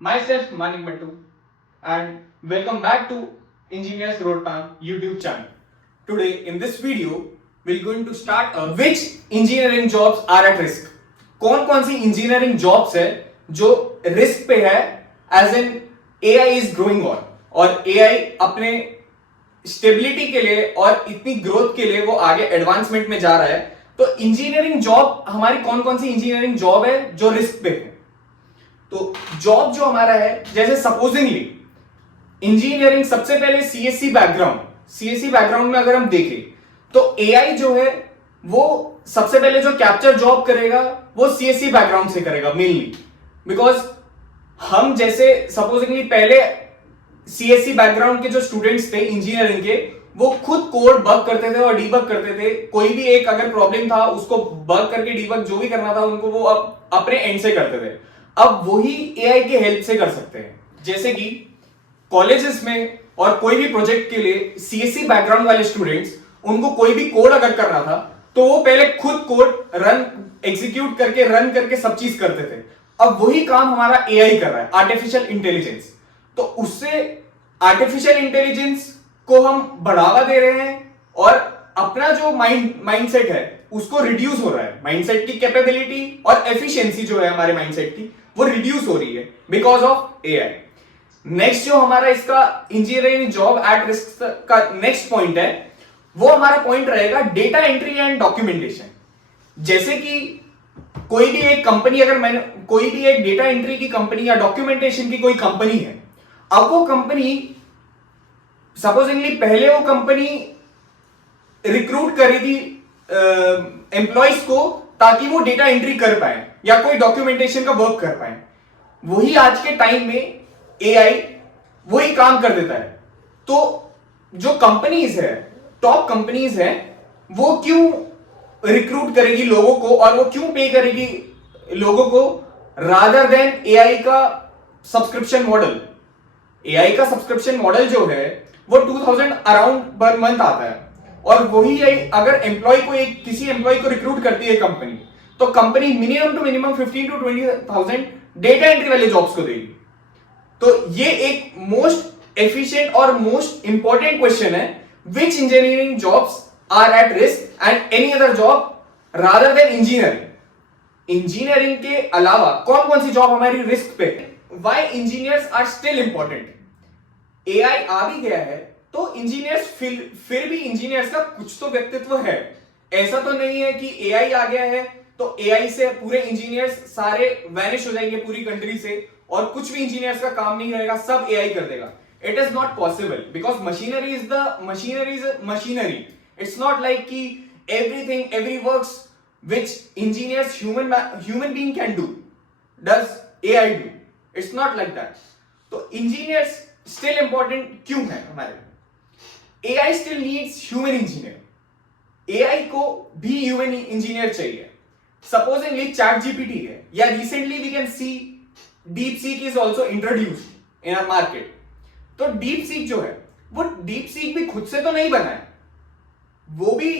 myself Manik Mattu, and welcome back to Engineers Roadmap YouTube channel. Today in this video we're going to start which engineering jobs are at risk. कौन कौन सी engineering jobs है जो risk पे है as an AI is growing on, और AI अपने stability के लिए और इतनी ग्रोथ के लिए वो आगे एडवांसमेंट में जा रहा है. तो इंजीनियरिंग जॉब हमारी कौन कौन सी इंजीनियरिंग जॉब है जो रिस्क पे है. तो जॉब जो हमारा है, जैसे सपोजिंगली इंजीनियरिंग सबसे पहले सीएससी बैकग्राउंड में अगर हम देखें तो एआई जो है वो सबसे पहले जो कैप्चर जॉब करेगा वो सीएससी बैकग्राउंड से करेगा मेनली. बिकॉज हम जैसे सपोजिंगली पहले सीएससी बैकग्राउंड के जो स्टूडेंट्स थे इंजीनियरिंग के, वो खुद कोड बग करते थे और डीबग करते थे. कोई भी एक अगर प्रॉब्लम था उसको बग करके डीबग जो भी करना था उनको वो अपने एंड से करते थे. अब वही एआई के हेल्प से कर सकते हैं. जैसे कि कॉलेजेस में और कोई भी प्रोजेक्ट के लिए सीएससी बैकग्राउंड वाले स्टूडेंट्स, उनको कोई भी कोड अगर करना था तो वो पहले खुद कोड एग्जीक्यूट करके रन करके सब चीज करते थे. अब वही काम हमारा एआई कर रहा है, आर्टिफिशियल इंटेलिजेंस. तो उससे आर्टिफिशियल इंटेलिजेंस को हम बढ़ावा दे रहे हैं और अपना जो माइंडसेट है उसको रिड्यूस हो रहा है. माइंडसेट की कैपेबिलिटी और एफिशिएंसी जो है हमारे माइंडसेट की वो रिड्यूस हो रही है बिकॉज ऑफ एआई. नेक्स्ट जो हमारा इसका इंजीनियरिंग जॉब एट रिस्क का नेक्स्ट पॉइंट है वो हमारा पॉइंट रहेगा डेटा एंट्री एंड डॉक्यूमेंटेशन. जैसे कि कोई भी एक कंपनी, अगर मैंने कोई भी एक डेटा एंट्री की कंपनी या डॉक्यूमेंटेशन की कोई कंपनी है, अब वो कंपनी सपोजिंगली पहले वो कंपनी रिक्रूट करी थी एम्प्लॉयज को ताकि वो डेटा एंट्री कर पाए या कोई डॉक्यूमेंटेशन का वर्क कर पाए. वही आज के टाइम में एआई वही काम कर देता है. तो जो कंपनीज है, टॉप कंपनीज है, वो क्यों रिक्रूट करेगी लोगों को और वो क्यों पे करेगी लोगों को रादर देन एआई का सब्सक्रिप्शन मॉडल. एआई का सब्सक्रिप्शन मॉडल जो है वो 2000 अराउंड पर मंथ आता है, और वही अगर एम्प्लॉय को किसी एम्प्लॉय को रिक्रूट करती है कंपनी, तो company minimum to minimum 15 to 20,000 data entry वाले जॉब्स को देगी. तो ये एक मोस्ट एफिशिएंट और मोस्ट इंपॉर्टेंट क्वेश्चन है, which engineering jobs are at risk and any other job rather than engineering. Engineering के अलावा कौन कौन सी जॉब हमारी रिस्क पे है. Why engineers are still important. AI आ भी गया है तो इंजीनियर्स फिर भी इंजीनियर्स का कुछ तो व्यक्तित्व है. ऐसा तो नहीं है कि एआई आ गया है तो एआई से पूरे इंजीनियर्स सारे वैनिश हो जाएंगे पूरी कंट्री से और कुछ भी इंजीनियर्स का काम नहीं रहेगा, सब एआई कर देगा. It is not possible because machinery. It's not like कि everything every works which engineers human being can do does AI do. It's not like that. तो engineers still important क्यों है हमारे. AI still needs human engineer. AI को भी human engineer चाहिए. Supposingly ChatGPT है, या recently we can see DeepSeek is also introduced in our market. तो DeepSeek जो है वो DeepSeek भी खुद से तो नहीं बना है, वो भी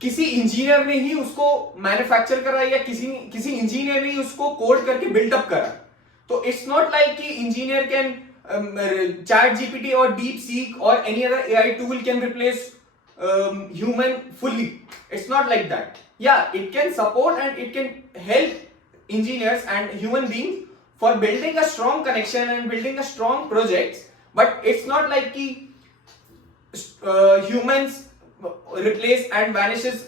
किसी इंजीनियर ने ही उसको मैन्युफैक्चर करा या किसी इंजीनियर ने ही उसको कोड करके बिल्डअप करा. तो इट्स नॉट लाइक कि इंजीनियर कैन चैट जीपीटी और डीप सीक और any other AI tool can replace human fully. It's not like that. या it can support and it can help engineers and human beings for building a strong connection and building a strong projects. But it's not like कि humans replace and vanishes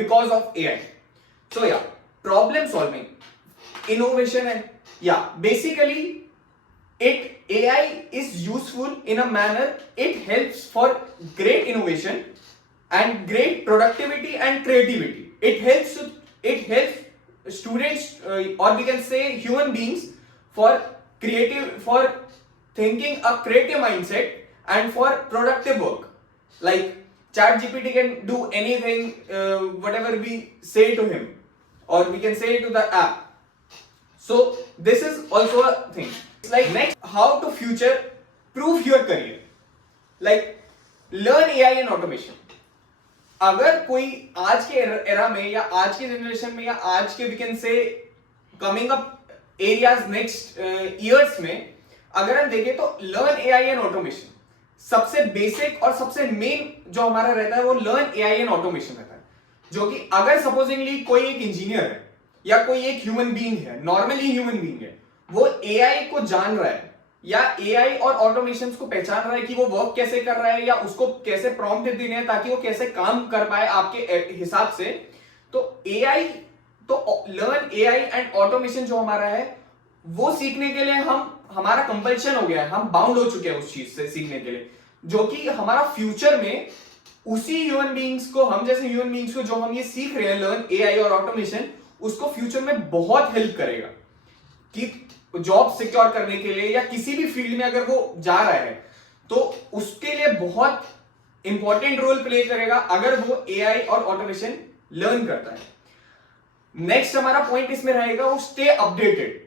because of AI. So yeah, problem solving, innovation, and yeah, basically AI is useful in a manner. It helps for great innovation and great productivity and creativity. It helps students or we can say human beings for thinking a creative mindset and for productive work. Like ChatGPT can do anything, whatever we say to him, or we can say to the app. So this is also a thing. It's like next, how to future proof your career. Like learn AI and automation. अगर कोई आज के era में या आज के generation में या आज के we can say coming up areas next years में अगर हम देखें तो लर्न एआई एंड ऑटोमेशन सबसे बेसिक और सबसे मेन जो हमारा रहता है वो लर्न एआई एंड ऑटोमेशन रहता है, जो कि अगर सपोजिंगली कोई एक इंजीनियर है या कोई एक ह्यूमन बीइंग है, नॉर्मली ह्यूमन बीइंग है, वो एआई को जान रहा है या एआई और ऑटोमेशन को पहचान रहा है कि वो वर्क कैसे कर रहा है या उसको कैसे प्रॉम्प्ट देने हैं ताकि वो कैसे काम कर पाए आपके हिसाब से, तो एआई तो लर्न एआई एंड ऑटोमेशन जो हमारा है वो सीखने के लिए हमारा कंपल्शन हो गया है, हम बाउंड हो चुके हैं उस चीज से सीखने के लिए, जो कि हमारा फ्यूचर में उसी ह्यूमन बीइंग्स को, हम जैसे ह्यूमन बीइंग्स को जो हम ये सीख रहे हैं लर्न एआई और ऑटोमेशन, उसको फ्यूचर में बहुत हेल्प करेगा कि जॉब सिक्योर करने के लिए या किसी भी फील्ड में अगर वो जा रहा है तो उसके लिए बहुत इंपॉर्टेंट रोल प्ले करेगा अगर वो एआई और ऑटोमेशन लर्न करता है। नेक्स्ट हमारा पॉइंट इसमें रहेगा वो स्टे अपडेटेड।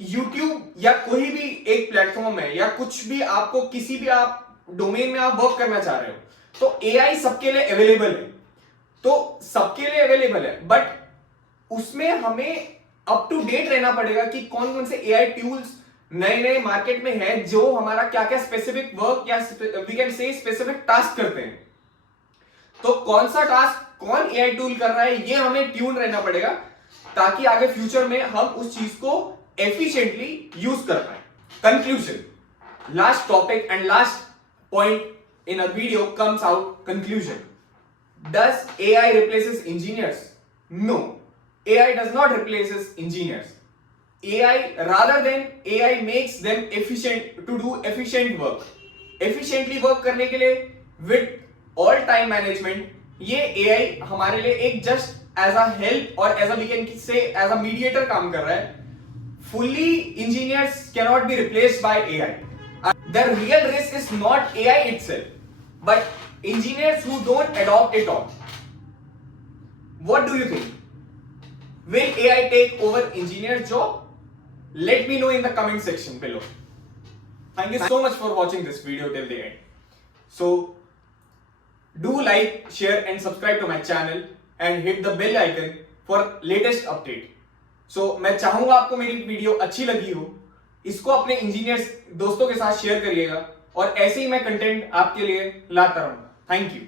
YouTube या कोई भी एक प्लेटफॉर्म है या कुछ भी, आपको किसी भी आप डोमेन में आप वर्क करना चाह रहे हो तो एआई सबके लिए अवेलेबल है, तो सबके लिए अवेलेबल है, बट उसमें हमें अप टू डेट रहना पड़ेगा कि कौन कौन से एआई टूल्स नए नए मार्केट में है जो हमारा क्या क्या स्पेसिफिक वर्क या we can say specific task करते हैं, तो कौन सा टास्क कौन एआई टूल कर रहा है ये हमें ट्यून रहना पड़ेगा ताकि आगे फ्यूचर में हम उस चीज को एफिशिएंटली यूज कर पाए। Conclusion, last topic and last point in a video comes out conclusion. Does AI replaces engineers? No, AI does not replaces engineers. Rather than AI makes them efficient to do efficient work. Efficiently work करने के लिए with all time management, ये AI हमारे लिए एक just as a help और as a we can say as a mediator काम कर रहा है. Fully engineers cannot be replaced by AI. The real risk is not AI itself, but engineers who don't adopt it all. What do you think? Will AI take over engineer's job? Let me know in the comment section below. Thank you so much for watching this video till the end. So, do like, share and subscribe to my channel and hit the bell icon for latest update. So, मैं चाहूंगा आपको मेरी video अच्छी लगी हो, इसको अपने engineers दोस्तों के साथ शेयर करिएगा और ऐसे ही मैं कंटेंट आपके लिए लाता रहूंगा। Thank you.